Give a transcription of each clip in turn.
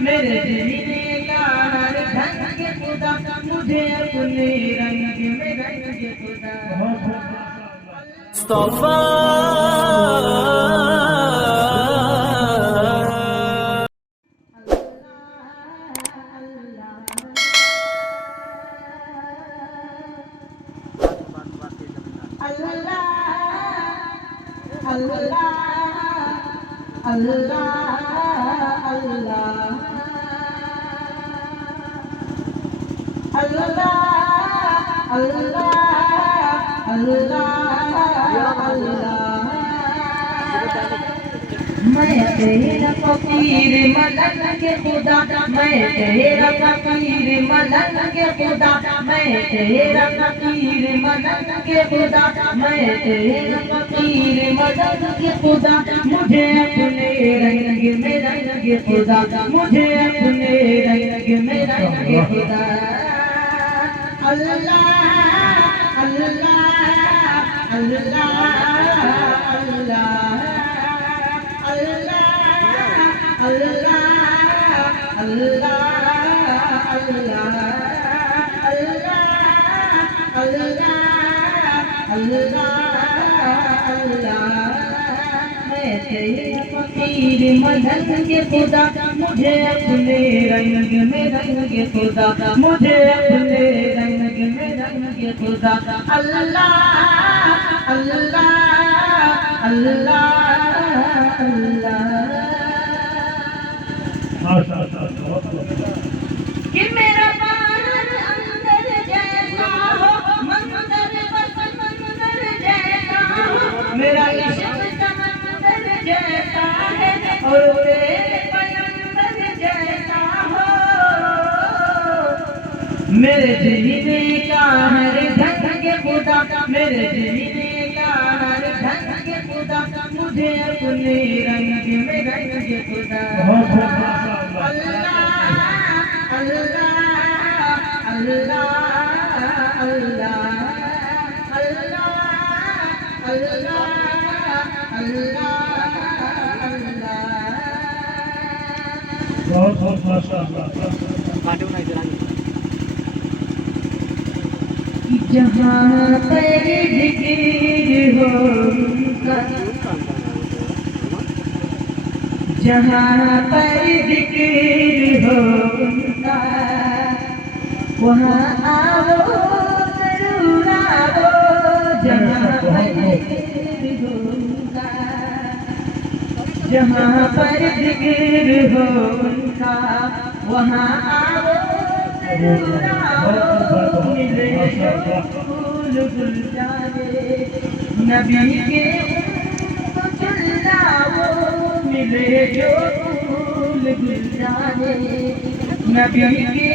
میرے جینے کا ہر ڈھنگ خدا مجھے اپنے رنگ میں رنگ خدا میں تیرا فقیر ملنگ خدا میں تیرا فقیر ملنگ خدا میں تیرا فقیر ملنگ خدا میں تیرا فقیر ملنگ خدا مجھے اپنے رنگ میں رنگ خدا مجھے اپنے رنگ میں رنگ خدا اللہ اللہ اللہ میں تیرا فقیر ملنگ خدا مجھے اپنے رنگ میں رنگ خدا مجھے اپنے رنگ میں رنگ خدا اللہ اللہ اللہ کہ میرا باہر اندر جیسا ہو منظر بس منظر جیسا ہو میرا عشق سمندر جیسا ہے اور تیرے پیغمبر جیسا ہو میرے جینے کا ہر ڈھنگ خدا میرے جینے کا ہر ڈھنگ خدا مجھے اپنے رنگ میں رنگ خدا اللہ اللہ اللہ اللہ اللہ اللہ اللہ بہت بہت ماشاءاللہ جہاں پر ذکر ہو جہاں پر ذکر ہو وہاں آؤ ضرور آؤ جہاں پر ذکر ہوگا جہاں پر ذکر ہوگا وہاں آؤ ضرور آؤ ملے پھول گل جانے نبی کے چلاؤ ملے جو پھول گل جانے نبی کے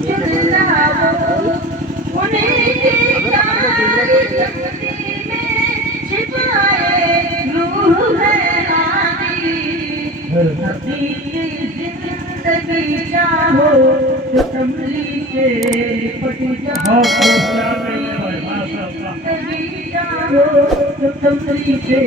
چلاؤ انہیں کی ساری زندگی میں چھپائے روح ہے آدھی حقیقی زندگی چاہو تو کملی سے لپٹ جاؤ زندگی چاہو تو کملی سے